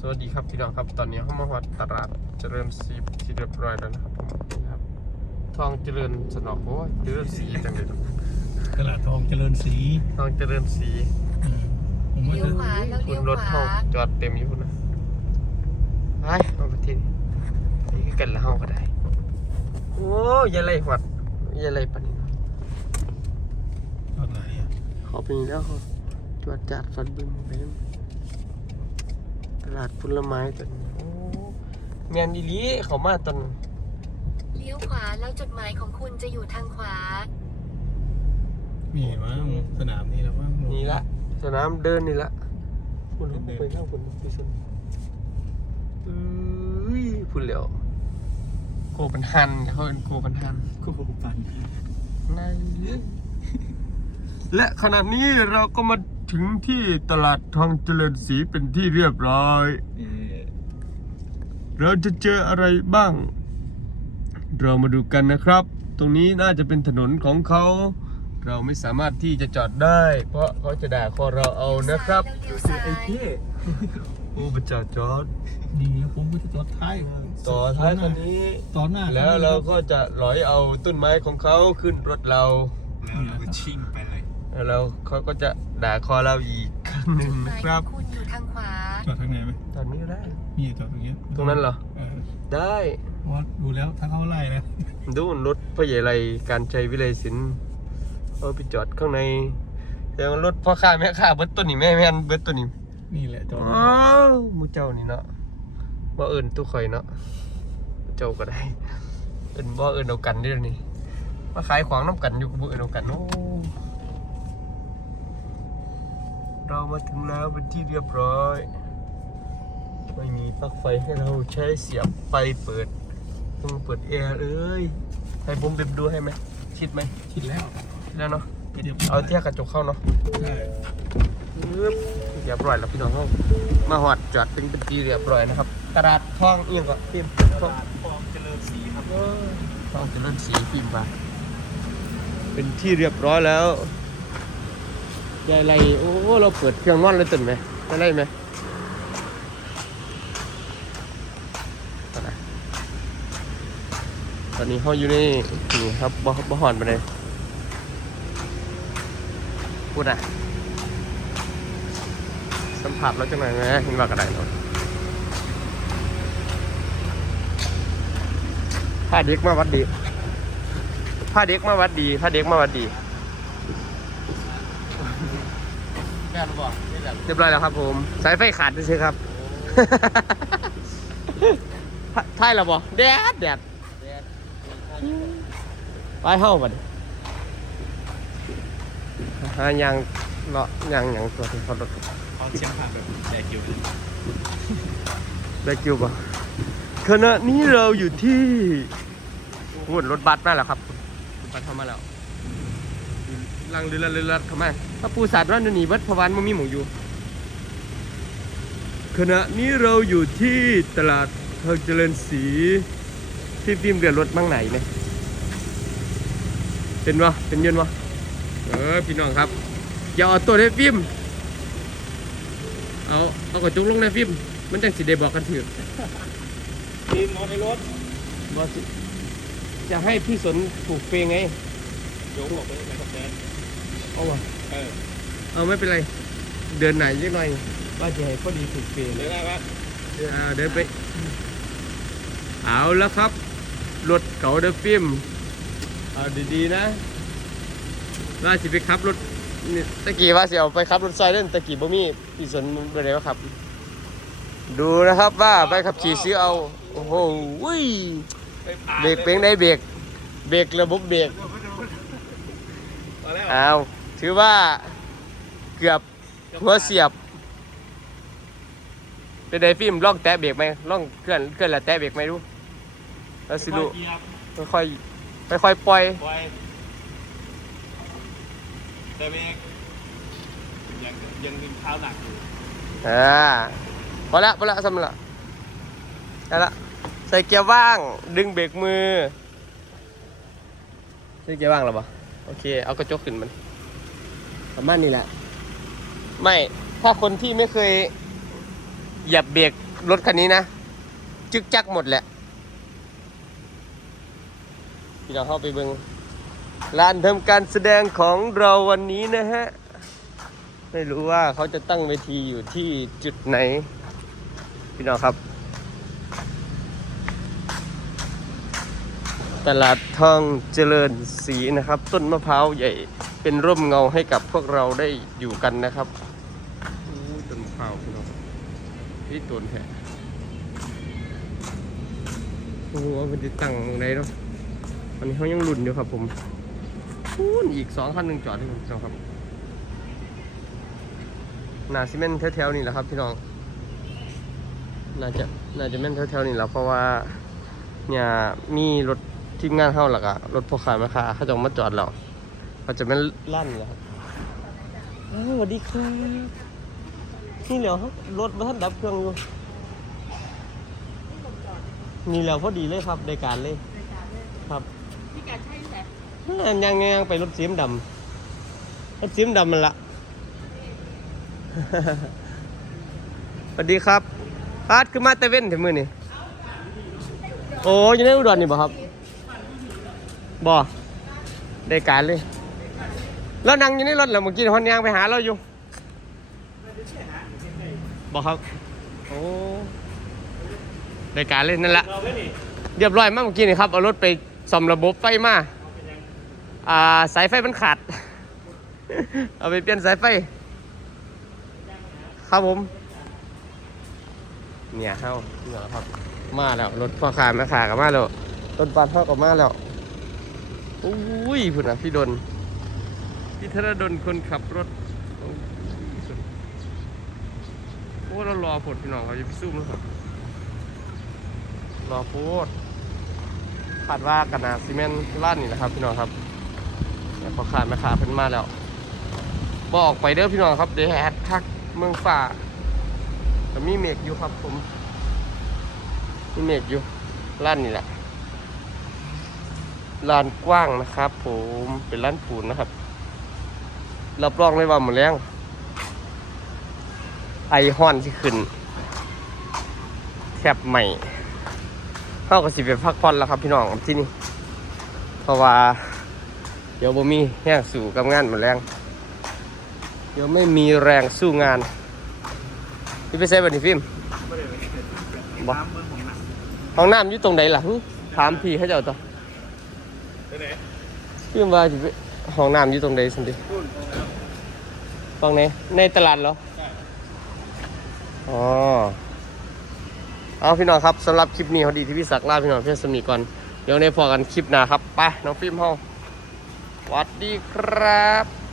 สวัสดีครับพี่น้องครับตอนนี้เข้ามาวัดตลาดเจริญศรีที่เรียบร้อยแล้วนะครับผมนี่ครับทองเจริญสนอกโอ้ยเจริญศรีจังเลยตลาดทองเจริญศรีทองเจริญศรีอืมผมว่าเลี้ยวจะขวาแล้วคุเลี้ณยวรถขเท่าวาจอดเต็มอยู่นะไปเอาไปทีนี่นี่คือกันละเฮาก็ได้ โอ้ยอย่าไล่หวัดอย่าไล่ปันนี้นะตอนไหนอะเขาไปนี่แล้วเขาจวดจัดฟันบึ้มไปนั่นต ลาดผลไม้ตอนนี้โอ้แมนดีลีเขามาตอนนั้นเลี้ยวขวาแล้วจุดหมายของคุณจะอยู่ทางขวา มีมั้งสนามนี่แล้วมั้งนี่ละ สนามเดินนี่ละคุณเขาไปเข้าคุณไปสนอุ้ยพูดแล้วโกเป็นฮันเขาเป็นโกเป็นฮันกูปันในและขณะนี้เราก็มา ถึงที่ตลาดทองเจริญศรีเป็นที่เรียบร้อย เราจะเจออะไรบ้าง เรามาดูกันนะครับ ตรงนี้น่าจะเป็นถนนของเขา เราไม่สามารถที่จะจอดได้ เพราะเขาจะด่าคอเราเอานะครับเลี้ยวซ้ายแล้วเลี้ยวซ้ายโอ้ประจอดจอดนี่ผมก็จะจอดท้ายต่อท้ายคันนี้ต่อหน้าแล้วเราก็จะหลอยเอาต้นไม้ของเขาขึ้นรถเราแล้วเราก็ชิ่งไป เลยแล้วเราเขาก็จะด่าคอเราอีกครั้งหนึ่งจุดหนะมายคขรัอบงคุณอยู่ทางขวาจอดทางไหนไหมตอนนี้ก็ได้ นี่จอดตรงนี้ตรงนั้นเหรอ เออได้เพราะว่าดูแล้วถ้าเขาไล่นะดูรถพ่อใหญ่ไรการใจวิไลศิลป์เอาไปจอดข้างในแต่ว่ารถพ่อข้าแม่ข้าเบิดตัวนี้แม่แม่นเบิดตัวนี้นี่แหละจอดอ้าวมูเจ้านี่เนาะบ่เอิญตู้ข่อยเนาะเจ้าก็ได้ เอิญบ่เอิญเอากันเด้อนี่มาขายของน้ำกันอยู่กับบ่เอิญเอากันโอ้ เรามาถึงแล้วเป็นที่เรียบร้อย ไม่มีปลั๊กไฟให้เราใช้เสียบไฟเปิดต้องเปิดแอร์เอ้ยให้ผมเบบดูให้ไหมชิดไหมคิดแล้วชิดแล้วเนาะเดี๋ยวเอาเที่ยกระจกเข้าเนาะใช่ปึ๊บเรียบร้อยแล้วพี่น้องเขามาหอดจอดเป็นเป็นทีเรียบร้อยนะครับ ตลาดทองเอียงก่อนพิมพ์ทองทองเจริญศรีครับทองเจะเริ่มสีพิมพ์ไปเป็นที่เรียบร้อยแล้ว ยายไรโอ้เราเปิดเครื่องนอนเลยตื่นไหมได้ไรไหมตอนนี้เขาอยู่ในนี่ครับบ่บ่หอนไปเลยพูดอะสัมผัสแล้วจังไหนไหมเห็นว่ากระไดเนาผ้าเด็กมาวัดดีผ้าเด็กมาวัดดีผ้าเด็กมาวัดดี แม่รู้บ่เรียบร้อยแล้วครับ ผม สายไฟขาดไปซื้อครับท่ายแล้วบ่แดดแดดไปเฮ้าบัดหายางเลาะยางหยังตัวที่เขารถทองเชียงผ่านแบบแดกอยู่เลยได้คิวป่ะขณะนี้เราอยู่ที่วุ่นรถบัสมาแล้วครับรถบัสเข้ามาแล้ว ลังเรือเรือเรือเข้ามาถ้าปูสัตว์ว่าหนีเบิดเพราะวามันมีหมูอยู่ ขณะนี้เราอยู่ที่ตลาดทางเจริญศรีที่ฟิล์มเรือรถบ้างไหนเนี่ยเป็นวะเป็นยืนวะเออพี่น้องครับ อย่าเอาตัวได้ฟิล์มเอาเอากระจุกลงในฟิล์มมันจังสิได้บอกกันถือทีมนอนในรถบอสจะให้พี่สนปลูกเฟงไงโยกบอกไปเลยครับแดน เอาวะเออเอาไม่เป็นไร เดินไหนนิดหน่อยว่าจะให้พอดีปลูกเฟงเดี๋ยวได้ปะอ่าเดินไป เอาแล้วครับ รถเก่าเดอะฟิล์มเอาดีๆนะว่าสิไปขับรถนี่ตะกี้ว่าสิเอาไปขับรถไซเล่นตะกี้บ่มีพี่สนไปไหนวะครับ ดูนะครับว่าไปขับขี่ซื้อเอา โอ้โหอุ้ยไปผ่านเบรกเป็นได้เบรกเบรกระบบเบรกมาแล้วอ้าว ถือว่าเกือบหัวเสียบเป็นไดฟิล์มล่องแตะเบรกไหมล่องเคลื่อนเคลื่อนแล้วแตะเบรกไหมดูแล้วสิลูเกียร์ค่อยค่อยค่อยๆปล่อยไวแต่เบรกยังยังมีเท้าหนักอยู่อ่าพอละพอละสำละได้ละใส่เกียร์ว่าง ดึงเบรกมือใส่เกียร์ว่างแล้วปะโอเค เอากระจกขึ้นมัน ประมาณนี้แหละ ไม่ ถ้าคนที่ไม่เคยเหยียบเบรกรถคันนี้นะ จึกจักหมดแหละ พี่น้องเข้าไปเบิงลานทำการแสดงของเราวันนี้นะฮะ ไม่รู้ว่าเขาจะตั้งเวทีอยู่ที่จุดไหน พี่น้องครับ ตลาดทองเจริญศรีนะครับ ต้นมะพร้าวใหญ่เป็นร่มเงาให้กับพวกเราได้อยู่กันนะครับต้นมะพร้าวพี่น้องนี่ต้นแท้โอ้โหมันจะตั้งตรงไหนเนาะอันนี้เขายังหลุนอยู่ครับผมอู้นอีกสองคันหนึ่งจอดที่ผมครับหนาซีเมนต์แถวๆนี่แหละครับพี่น้องน่าจะน่าจะแม่นแถวๆนี่แหละเพราะว่าเนี่ยมีรถ ทีมงานเข้าหลักอะรถพ่อขายแม่ค้าเขาจะมาจอดแล้วเขาจะไม่ลั่นแล้วครับสวัสดีครับนี่เหลียวรถมาท่านดับเครื่องอยู่นี่แล้วพอดีเลยครับในการเลยครับพี่การใช่แหละยังยังไปรถเสียมดำรถเสียมดำมันละสวัสดีครับพาดคือมาแต่เว้นถึงมือนี่โอ้อยังในอุดรนี่บ่ครับ บ่ได้การเลย แล้วนั่งอยู่ในรถแล้วเมื่อกี้คนยางไปหาเราอยู่บ่ครับโอ้ได้การเลยนั่นแหละเรียบร้อยมากเมื่อกี้นี่ครับเอารถไปซ่อมระบบไฟมาอ่าสายไฟมันขาด เอาไปเปลี่ยนสายไฟ ครับผม เนี่ยเข้าเนี่ยครับ มาแล้วรถพ่อค้าแม่ค้ากับมาแล้วรถบัสเข้ากับมาแล้ว โอ้ยพุ่นนะพี่ดนพี่ธนดลคนขับรถโอ้ยสุดโอ้เรารอผลพี่น้องเขาจะไปซุ่มแล้วครับรอโพดคาดว่ากันนะซีเมนต์ล้านนี่แหละครับ พี่น้องครับเนี่ยพอค้าแม่ค้าเพิ่นมาแล้วบอกไปเด้อพี่น้องครับเดี๋ยวแฮดทักเมืองฝ่าแต่มีเมฆอยู่ครับผมมีเมฆอยู่ร้านนี่แหละ ลานกว้างนะครับผมเป็นร้านปูนนะครับรับรองเลยว่าหมดแรงไอฮอนที่ขึ้นแทบใหม่เข้ากับสิไปพักผ่อนแล้วครับพี่น้องที่นี่เพราะว่า เดี๋ยวบ่มีแห้งสู่กับงานหมดแรงเดี๋ยวไม่มีแรงสู้งานพี่ไปใส่บันทึกฟิล์มห้องน้ำอยู่ตรงไหนล่ะหึถามพี่เขาเจ้าต่อ ไปไหนพี่ว่าจะไปห้องน้ำอยู่ตรงไหนสิดินู่นตรงไหนในตลาดเหรออ๋อ เอาพี่น้องครับสำหรับคลิปนี้เขาดีที่พี่ศักดิ์ลาพี่น้องเพื่อนสมีก่อนเดี๋ยวในพอกันคลิปหน้าครับ ไป น้องฟิล์มเฮาสวัสดีครับ